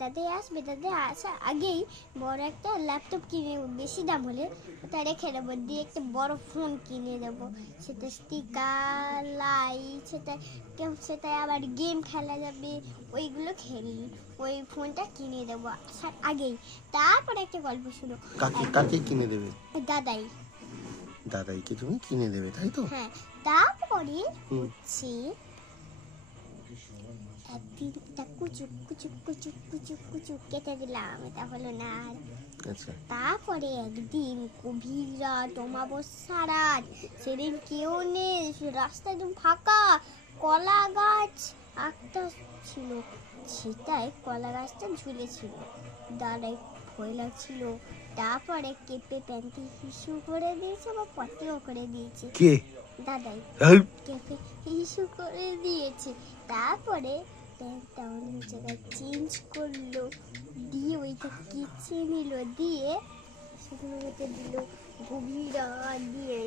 দাদাই আসবে, দাদাই আসার আগেই বড় একটা ল্যাপটপ কিনে, বেশি দাম হলে ওটা রেখে দেবো, দিয়ে একটা বড় ফোন কিনে দেবো, সেটা স্টিকার লাইট, সেটাই আবার গেম খেলা যাবে, ওইগুলো খেলি। ওই ফোনটা কিনে দেবো আসার আগেই। তারপরে একটা গল্প শুনো। কাকে কিনে দেবে? দাদাই। দাদাইকে তুমি কিনে দেবে, তাই তো? হ্যাঁ, তারপরে হচ্ছে একদিন এটা কুচুক কুচুক কুচুক কুচুক কুচুক কেটে দিলাম, এটা হলো না আর। আচ্ছা, তারপরে একদিন গভীর রাত, অমাবস্যা রাত, সেদিন কেউ নেই, রাস্তা একদম ফাঁকা, কলা গাছ একটা ছিল, সেটাই কলা গাছটা ঝুলেছিল। দাদাই ভয় লাগছিল। তারপরে কেঁপে প্যান্টি হিসু করে দিয়েছে বা পটিও করে দিয়েছে। কে? দাদাই হেল্প! কেঁপে হিসু করে দিয়েছে। তারপরে প্যান্টটা অন্য জায়গায় চেঞ্জ করলো, দিয়ে ওইটা কেচে নিল, দিয়ে শুকনো হতে দিল, গভীর রাত দিয়ে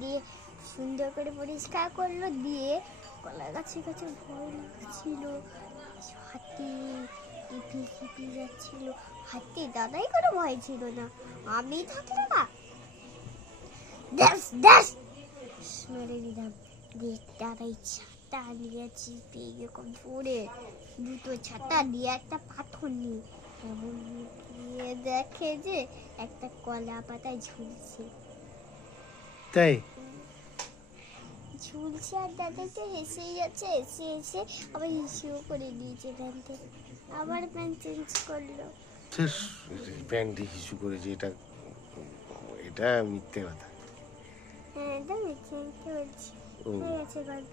দিয়ে সুন্দর করে পরিষ্কার করলো, দিয়ে কলা গাছের কাছে ভয় লাগছিল, হাতি টিপি টিপি যাচ্ছিল। হাতি দাদাই কোনো ভয় ছিল না, আমি থাকলে না ড্যাশ ড্যাশ মেরে দিলাম। দিয়ে দাদাই ছাতা নিয়ে চিপে এরকম ধরে, দুটো ছাতা দিয়ে একটা পাথর নিয়ে এমন গিয়ে দেখে যে একটা কলা পাতায় ঝুলছে। তাই? ঝুলছে আর দাদাকে হেসেই যাচ্ছে, হেসে হেসে আবার হিসেও করে দিয়েছে প্যান্টে, আবার প্যান্ট চেঞ্জ করলো। প্যান্টি হিসু করেছে, এটা এটা মিথ্যে কথা। হ্যাঁ, এটা মিথ্যে মিথ্যে বলছি। ও। হয়ে গেছে গল্প।